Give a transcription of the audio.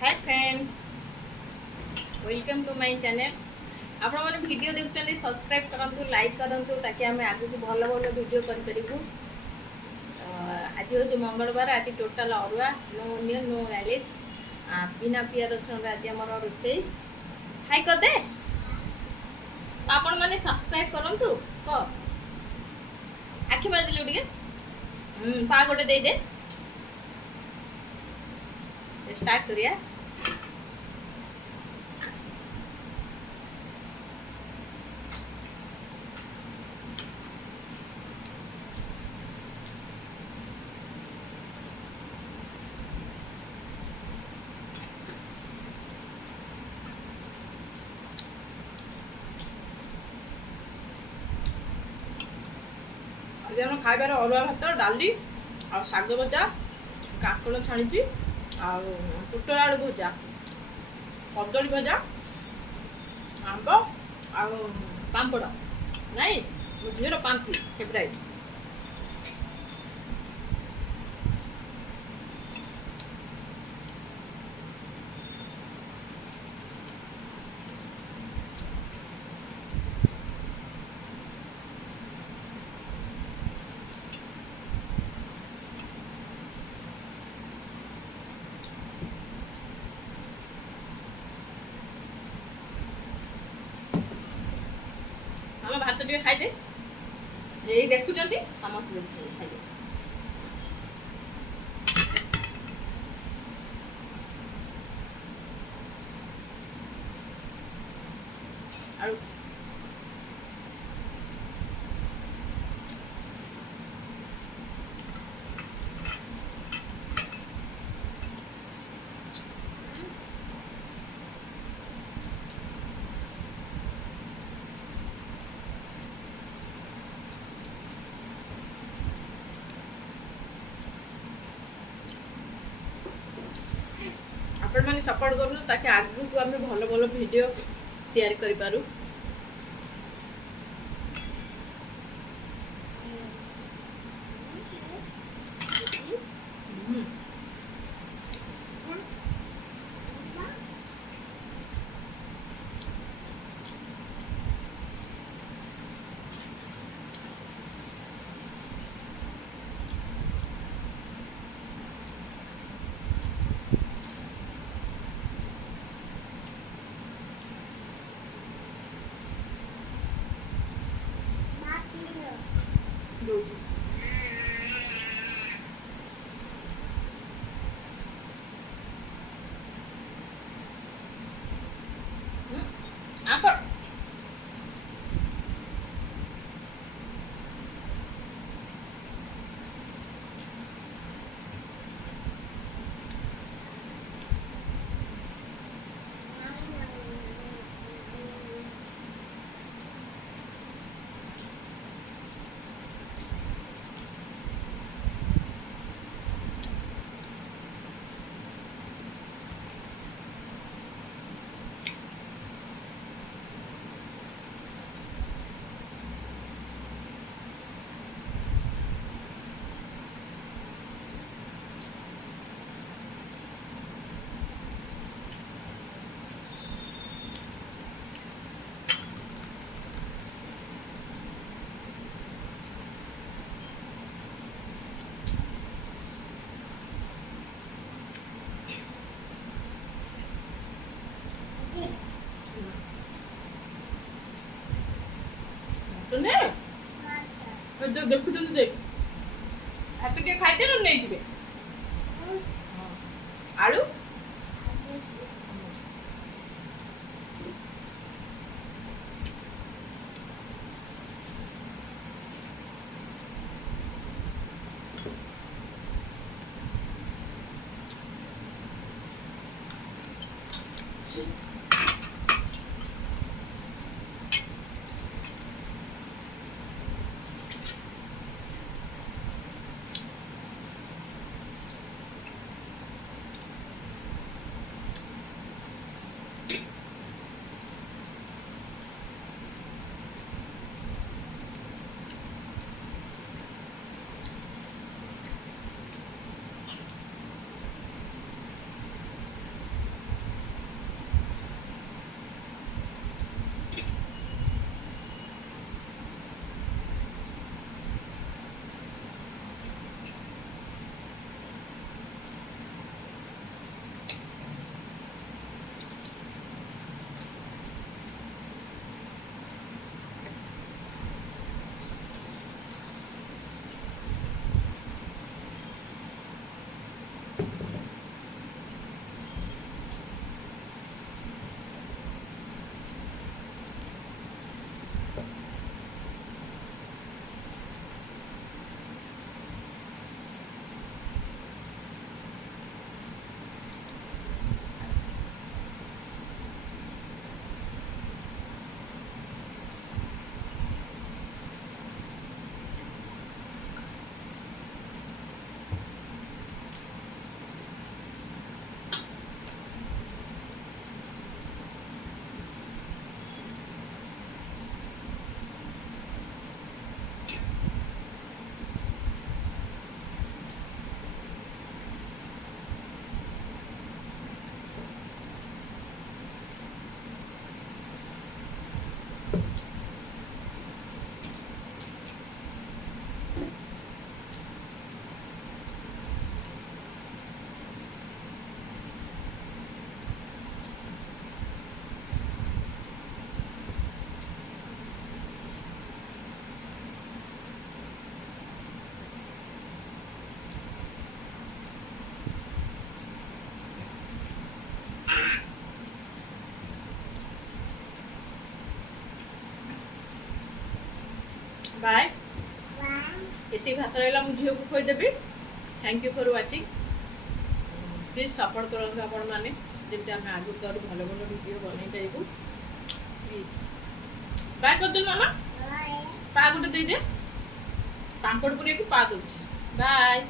Hi friends, welcome to my channel. आपण मैंने video देखते सब्सक्राइब करंतु, लाइक करंतु ताकि आम आगे भल भल वीडियो करूँ। आज हूँ मंगलवार। आज टोटाल अरुआ, नो अनियन, नो गार्लिश, बिना पिया रसुण आज आम रोसे। हाई करदे आपण मैंने सब्सक्राइब करंतु। क आखि मार दिलु टिके पा गोटे दे दे। स्टार्ट करिया। आज आम खाइबार अरुआ भात, डाली आ शाग भजा, काकड़ छाणी, पोटल आलू भजा, कदली भजा, आंब आ पांपड़। नाई मो झीर पांपी फेवराइट। हम भात टे खाईदे, यही देखुं समस्त खाईदे। आलू आपण मैंने सपोर्ट करूँ ताकि आगू को आम भल भल वीडियो तैयारी करूँ। देखुं देख हाथ टे खाईदे ना नहीं जी आलू बाय ये भात रहा मुझे झील को खुदेवी thank you for watching please support करूँ आपण मैंने जमी आम आगे भल भल वीडियो बन पारू प्लीज बाय कर दे मामा पा गोटे दे दे पापड़ पूरे पा दूँ बाय।